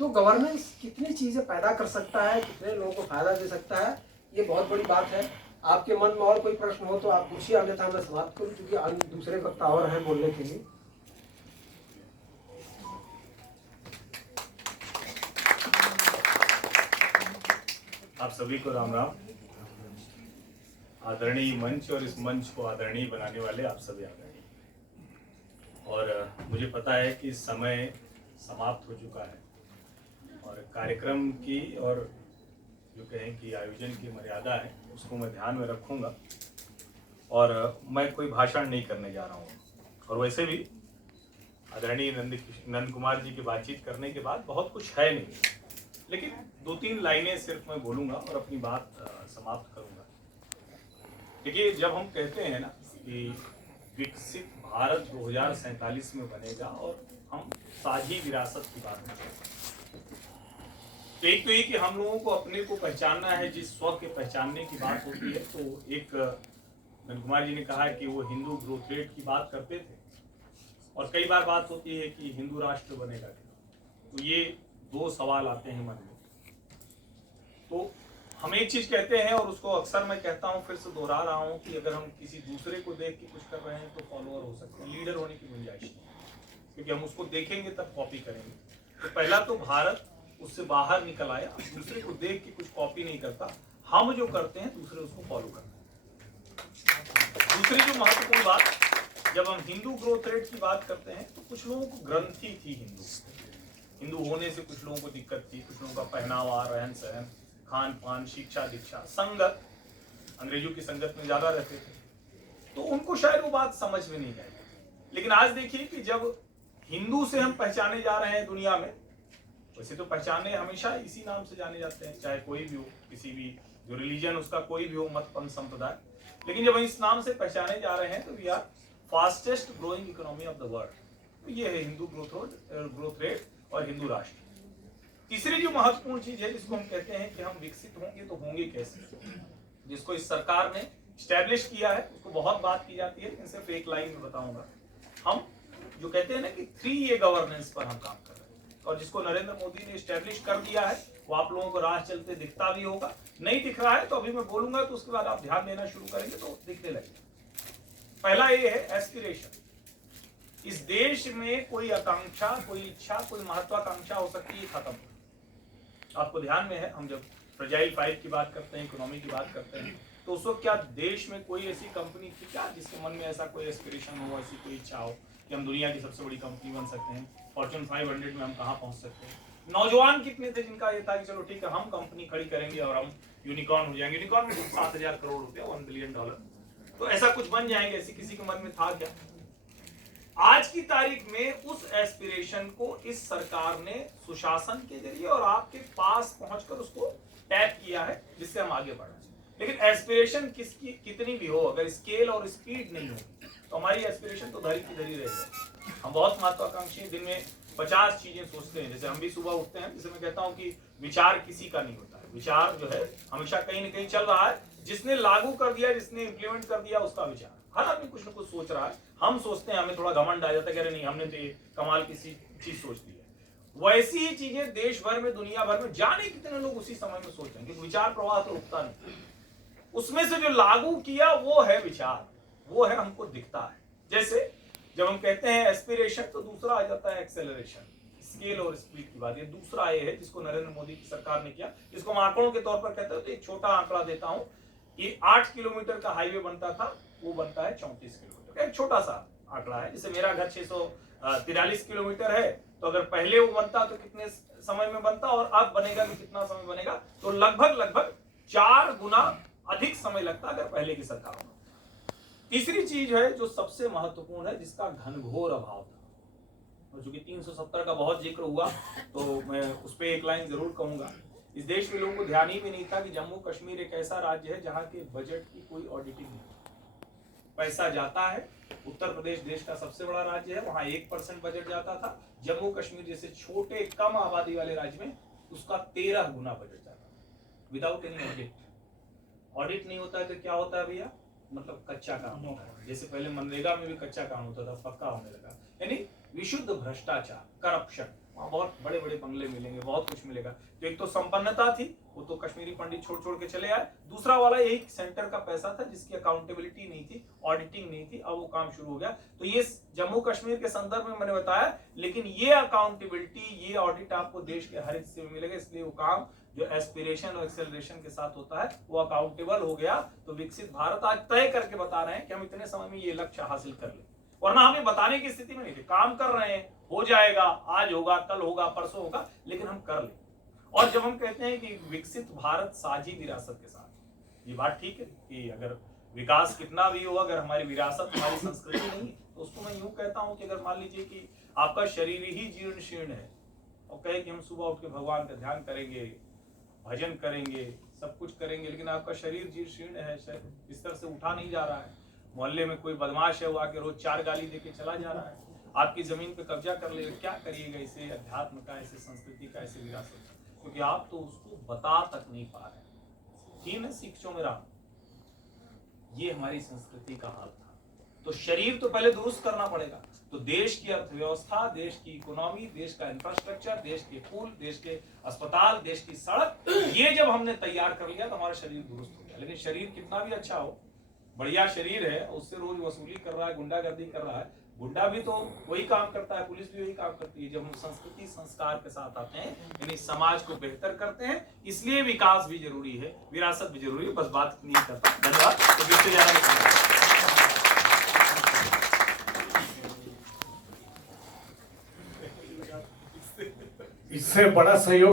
तो गवर्नेंस कितनी चीजें पैदा कर सकता है, कितने लोगों को फायदा दे सकता है, ये बहुत बड़ी बात है। आपके मन में और कोई प्रश्न हो तो आप पूछिए, अन्यथा मैं समाप्त करूं क्योंकि दूसरे वक्ता और हैं बोलने के लिए। आप सभी को राम राम। आदरणीय मंच और इस मंच को आदरणीय बनाने वाले आप सभी आदरणीय। और मुझे पता है कि समय समाप्त हो चुका है और कार्यक्रम की और जो कहें कि आयोजन की मर्यादा है उसको मैं ध्यान में रखूंगा और मैं कोई भाषण नहीं करने जा रहा हूँ। और वैसे भी आदरणीय नंद कुमार जी की बातचीत करने के बाद बहुत कुछ है नहीं, लेकिन 2-3 लाइनें सिर्फ मैं बोलूँगा और अपनी बात समाप्त करूँगा। देखिए, जब हम कहते हैं ना कि विकसित भारत 2047 में बनेगा और हम साझी विरासत की बात करते हैं, तो एक तो ये कि हम लोगों को अपने को पहचानना है। जिस स्व के पहचानने की बात होती है तो एक नंद कुमार जी ने कहा कि वो हिंदू ग्रोथ रेट की बात करते थे और कई बार बात होती है कि हिंदू राष्ट्र बनेगा। तो ये 2 सवाल आते हैं मन में। तो हम एक चीज कहते हैं और उसको अक्सर मैं कहता हूं, फिर से दोहरा रहा हूं कि अगर हम किसी दूसरे को देख के कुछ कर रहे हैं तो फॉलोअर हो सकते हैं, लीडर होने की गुंजाइश नहीं, क्योंकि हम उसको देखेंगे तब कॉपी करेंगे। तो पहला तो भारत उससे बाहर निकल आया, दूसरे को देख के कुछ कॉपी नहीं करता, हम जो करते हैं दूसरे उसको फॉलो करते हैं। दूसरी जो महत्वपूर्ण बात, जब हम हिंदू ग्रोथ रेट की बात करते हैं तो कुछ लोगों को ग्रंथि थी हिंदू होने से, कुछ लोगों को दिक्कत थी, कुछ लोगों का पहनावा, रहन सहन, खान पान, शिक्षा दीक्षा, संगत, अंग्रेजों की संगत में ज्यादा रहते थे, तो उनको शायद वो बात समझ में नहीं आई। लेकिन आज देखिए कि जब हिंदू से हम पहचाने जा रहे हैं दुनिया में, वैसे तो पहचाने हमेशा इसी नाम से जाने जाते हैं, चाहे कोई भी हो, किसी भी जो रिलीजन उसका कोई भी हो, मत पंथ संप्रदाय, लेकिन जब हम इस नाम से पहचाने जा रहे हैं तो we are fastest growing economy of the world. तो ये है हिंदू ग्रोथ रेट और हिंदू राष्ट्र। तीसरी जो महत्वपूर्ण चीज है जिसको हम कहते हैं कि हम विकसित होंगे तो होंगे कैसे, जिसको इस सरकार ने स्टैब्लिश किया है, उसको बहुत बात की जाती है, लेकिन सिर्फ एक लाइन में बताऊंगा। हम जो कहते हैं ना कि 3A गवर्नेंस पर हम काम कर रहे हैं और जिसको नरेंद्र मोदी ने स्टैब्लिश कर दिया है, वो आप लोगों को राह चलते दिखता भी होगा। नहीं दिख रहा है तो अभी मैं बोलूंगा तो उसके बाद आप ध्यान देना शुरू करेंगे तो दिखने लगेगा। पहला ये है एस्पिरेशन। इस देश में कोई आकांक्षा, कोई इच्छा, कोई महत्वाकांक्षा हो सकती है खत्म। आपको ध्यान में है, हम जब फ्रेजाइल 5 की बात करते हैं, इकोनॉमी की बात करते हैं, तो उस वक्त क्या देश में कोई ऐसी कंपनी थी क्या जिसके मन में ऐसा कोई एस्पिरेशन हो, ऐसी कोई इच्छा हो कि हम दुनिया की सबसे बड़ी कंपनी बन सकते हैं, फॉर्च्यून 500 में हम कहाँ पहुंच सकते हैं? नौजवान कितने थे जिनका ये था कि चलो ठीक है, हम कंपनी खड़ी करेंगे और हम यूनिकॉर्न हो जाएंगे। यूनिकॉर्न में 7,000 करोड़ रुपया, $1 बिलियन, तो ऐसा कुछ बन जाएंगे, ऐसी किसी के मन में था क्या? आज की तारीख में उस एस्पिरेशन को इस सरकार ने सुशासन के जरिए और आपके पास पहुंचकर उसको टैप किया है, जिससे हम आगे बढ़ रहे हैं। लेकिन एस्पिरेशन किसकी कितनी भी हो, अगर स्केल और स्पीड नहीं होगी तो हमारी एस्पिरेशन तो धरी की धरी रहेगी। हम बहुत महत्वाकांक्षी, दिन में 50 चीजें सोचते हैं। जैसे हम भी सुबह उठते हैं, जैसे मैं कहता हूँ कि विचार किसी का नहीं होता है, विचार जो है हमेशा कहीं ना कहीं चल रहा है। जिसने लागू कर दिया, जिसने इम्प्लीमेंट कर दिया, उसका विचार। हर आदमी कुछ ना कुछ सोच रहा है। हम सोचते हैं, हमें थोड़ा घमंड आ जाता है कि अरे नहीं, हमने तो ये कमाल की चीज सोच दी है। वैसी ही चीजें देश भर में, दुनिया भर में जाने कितने लोग उसी समय में सोच रहे हैं, क्योंकि विचार प्रवाह तो रुकता नहीं। उसमें से जो लागू किया वो है विचार, वो है हमको दिखता है। जैसे जब हम कहते हैं एस्पिरेशन, तो दूसरा आ जाता है एक्सेलरेशन, स्केल और स्पीड की बात। ये दूसरा ये है जिसको नरेंद्र मोदी की सरकार ने किया, जिसको हम आंकड़ों के तौर पर कहते हैं। तो एक छोटा आंकड़ा देता हूं, ये 8 किलोमीटर का हाईवे बनता था, वो बनता है 34 किलोमीटर। एक छोटा सा आंकड़ा है। जैसे मेरा घर 643 किलोमीटर है, तो अगर पहले वो बनता तो कितने समय में बनता और अब बनेगा तो कितना समय बनेगा? तो लगभग 4 गुना अधिक समय लगता अगर पहले की सरकार हो। तीसरी चीज है जो सबसे महत्वपूर्ण है, जिसका घनघोर अभाव था, और चूंकि 370 का बहुत जिक्र हुआ तो मैं उस पर एक लाइन जरूर कहूंगा। इस देश में लोगों को ध्यान ही भी नहीं था कि जम्मू कश्मीर एक ऐसा राज्य है जहां के बजट की कोई ऑडिटिंग नहीं, पैसा जाता है। उत्तर प्रदेश देश का सबसे बड़ा राज्य है, वहां 1% बजट जाता था। जम्मू कश्मीर जैसे छोटे कम आबादी वाले राज्य में उसका 13 गुना बजट जाता था, विदाउट एनी ऑडिट। ऑडिट नहीं होता है तो क्या होता है भैया? मतलब कच्चा काम होता है। जैसे पहले मनरेगा में भी कच्चा काम होता था, पक्का होने लगा, यानी विशुद्ध भ्रष्टाचार, करप्शन वहाँ बहुत बड़े बड़े बंगले मिलेंगे, बहुत कुछ मिलेगा। तो एक तो संपन्नता थी, वो तो कश्मीरी पंडित छोड़ छोड़ के चले आए। दूसरा वाला यही सेंटर का पैसा था जिसकी अकाउंटेबिलिटी नहीं थी, ऑडिटिंग नहीं थी, अब वो काम शुरू हो गया। तो ये जम्मू कश्मीर के संदर्भ में मैंने बताया, लेकिन ये अकाउंटेबिलिटी, ये ऑडिट आपको देश के हर हिस्से में मिलेगा। इसलिए वो काम जो एस्पिरेशन और एक्सेलरेशन के साथ होता है वो अकाउंटेबल हो गया। तो विकसित भारत आज तय करके बता रहे हैं कि हम इतने समय में ये लक्ष्य हासिल कर लें, वरना हम ये बताने की स्थिति में नहीं थे। काम कर रहे हैं, हो जाएगा, आज होगा, कल होगा, परसों होगा, लेकिन हम कर लें। और जब हम कहते हैं कि विकसित भारत साझी विरासत के साथ, ये बात ठीक है कि अगर विकास कितना भी हो, अगर हमारी विरासत, हमारी संस्कृति नहीं, तो उसको मैं यूं कहता हूं कि अगर मान लीजिए कि आपका शरीर ही जीर्ण शीर्ण है और कहे कि हम सुबह उठ के भगवान का ध्यान करेंगे, भजन करेंगे, सब कुछ करेंगे, लेकिन आपका शरीर जीर्ण शीर्ण है, बिस्तर से उठा नहीं जा रहा है, मोहल्ले में कोई बदमाश है वो आके रोज 4 गाली देके चला जा रहा है, आपकी जमीन पे कब्जा कर ले, क्या करिएगा इसे अध्यात्म का, इसे संस्कृति का, इसे विरासत का? क्योंकि आप तो उसको बता तक नहीं पा रहे। तीन शिक्षों में राम, ये हमारी संस्कृति का हाल था। तो शरीर तो पहले दुरुस्त करना पड़ेगा। तो देश की अर्थव्यवस्था, देश की इकोनॉमी, देश का इंफ्रास्ट्रक्चर, देश के पुल, देश के अस्पताल, देश की सड़क, ये जब हमने तैयार कर लिया तो हमारा शरीर दुरुस्त हो गया। लेकिन शरीर कितना भी अच्छा हो, बढ़िया शरीर है, उससे रोज वसूली कर रहा है, गुंडागर्दी कर रहा है, गुंडा भी तो वही काम करता है, पुलिस भी वही काम करती है। जब हम संस्कृति संस्कार के साथ आते हैं, यानी समाज को बेहतर करते हैं, इसलिए विकास भी जरूरी है, विरासत भी जरूरी है। बस बात नहीं करता। धन्यवाद। तो पीछे जाना इससे बड़ा सहयोग